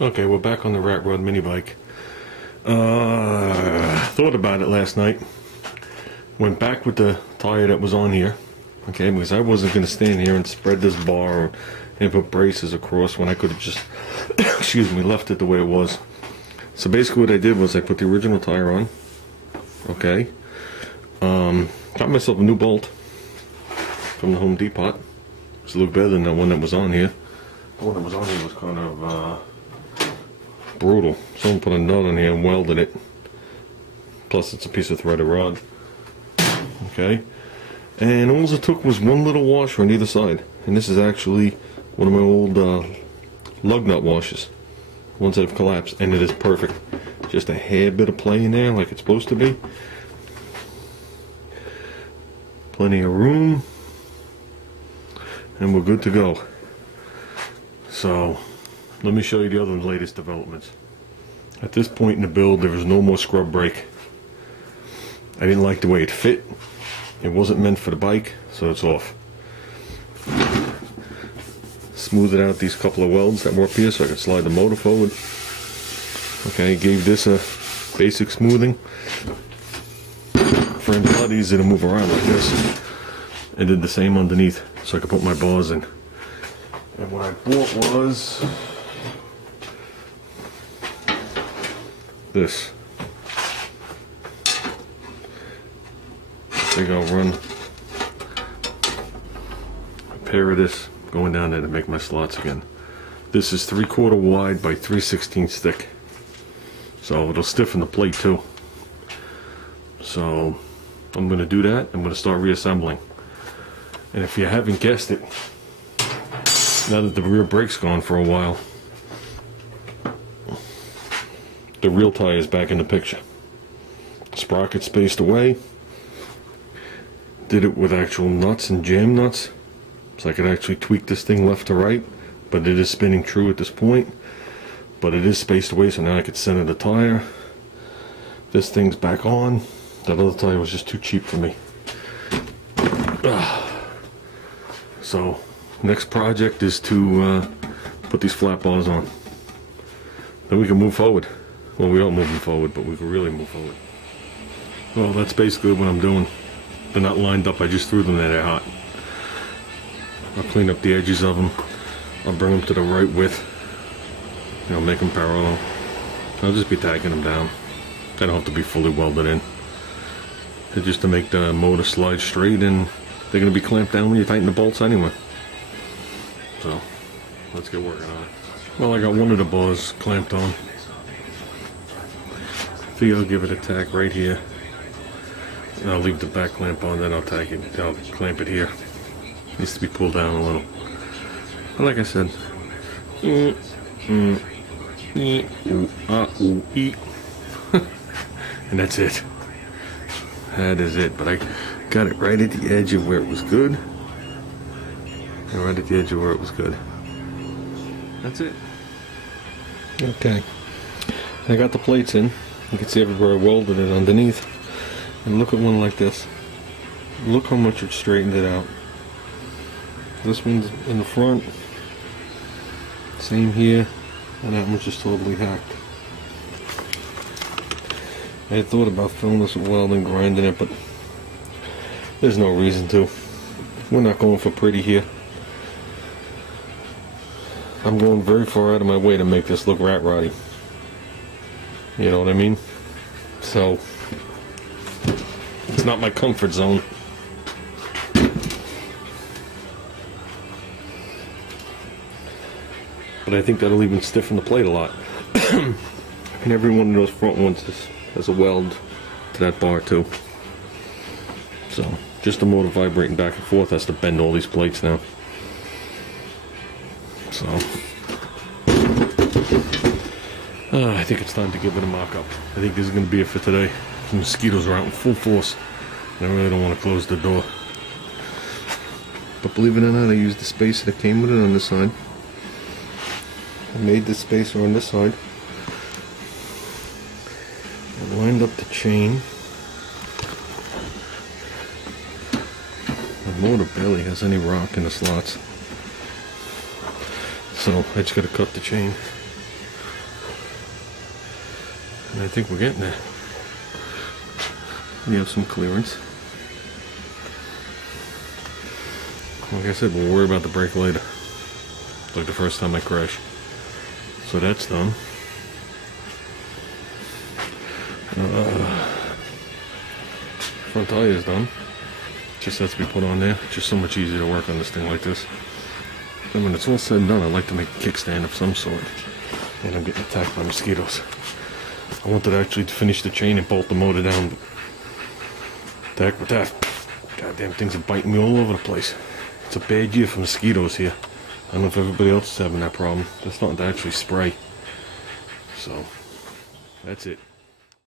Okay, we're back on the Rat Rod mini bike. Thought about it last night. Went back with the tire that was on here. Okay, because I wasn't going to stand here and spread this bar and put braces across when I could have just, excuse me, left it the way it was. So basically what I did was I put the original tire on. Okay. Got myself a new bolt from the Home Depot. It's a little better than the one that was on here. The one that was on here was kind of brutal. Someone put a nut on here and welded it. Plus it's a piece of threaded rod. Okay. And all it took was one little washer on either side. And this is actually one of my old lug nut washers. Ones that have collapsed. And it is perfect. Just a hair bit of play in there like it's supposed to be. Plenty of room. And we're good to go. So, let me show you the other latest developments. At this point in the build, there was no more scrub brake. I didn't like the way it fit. It wasn't meant for the bike, so it's off. Smoothed out these couple of welds that were up here so I could slide the motor forward. Okay, gave this a basic smoothing. Frame's a lot easier to move around like this. And did the same underneath so I could put my bars in. And what I bought was this. I think I'll run a pair of this going down there to make my slots again. This is 3/4 wide by 3/16 thick. So it'll stiffen the plate too. So I'm going to do that. I'm going to start reassembling. And if you haven't guessed it, now that the rear brake's gone for a while, the real tire is back in the picture. Sprocket spaced away. Did it with actual nuts and jam nuts, so I could actually tweak this thing left to right, but it is spinning true at this point. But it is spaced away, so now I could center the tire. This thing's back on. That other tire was just too cheap for me. So, next project is to put these flat bars on. Then we can move forward. Well, we are moving forward, but we can really move forward. Well, that's basically what I'm doing. They're not lined up, I just threw them there, they're hot. I'll clean up the edges of them. I'll bring them to the right width. You know, make them parallel. I'll just be tacking them down. They don't have to be fully welded in. They're just to make the motor slide straight, and they're going to be clamped down when you tighten the bolts anyway. So, let's get working on it. Well, I got one of the bars clamped on. I think I'll give it a tack right here. And I'll leave the back clamp on, then I'll clamp it here. Needs to be pulled down a little. But like I said, and that's it. That is it. But I got it right at the edge of where it was good. And right at the edge of where it was good. That's it. Okay. I got the plates in. You can see everywhere I welded it underneath. And look at one like this. Look how much it straightened it out. This one's in the front. Same here. And that one's just totally hacked. I had thought about filling this with welding, grinding it, but there's no reason to. We're not going for pretty here. I'm going very far out of my way to make this look rat roddy. You know what I mean? So, it's not my comfort zone. But I think that'll even stiffen the plate a lot. And every one of those front ones has a weld to that bar too. So, just the motor vibrating back and forth has to bend all these plates now. So, I think it's time to give it a mock-up. I think this is going to be it for today. The mosquitoes are out in full force, and I really don't want to close the door. But believe it or not, I used the spacer that came with it on this side. I made the spacer on this side. I lined up the chain. The motor barely has any rock in the slots. So I just got to cut the chain. And I think we're getting there. We have some clearance. Like I said, we'll worry about the brake later. Like the first time I crashed. So that's done. Front tire is done. Just has to be put on there. It's just so much easier to work on this thing like this. And when it's all said and done, I'd like to make a kickstand of some sort. And I'm getting attacked by mosquitoes. I wanted to actually finish the chain and bolt the motor down, but the heck with that. Goddamn things are biting me all over the place. It's a bad year for mosquitoes here. I don't know if everybody else is having that problem. There's nothing to actually spray. So, that's it.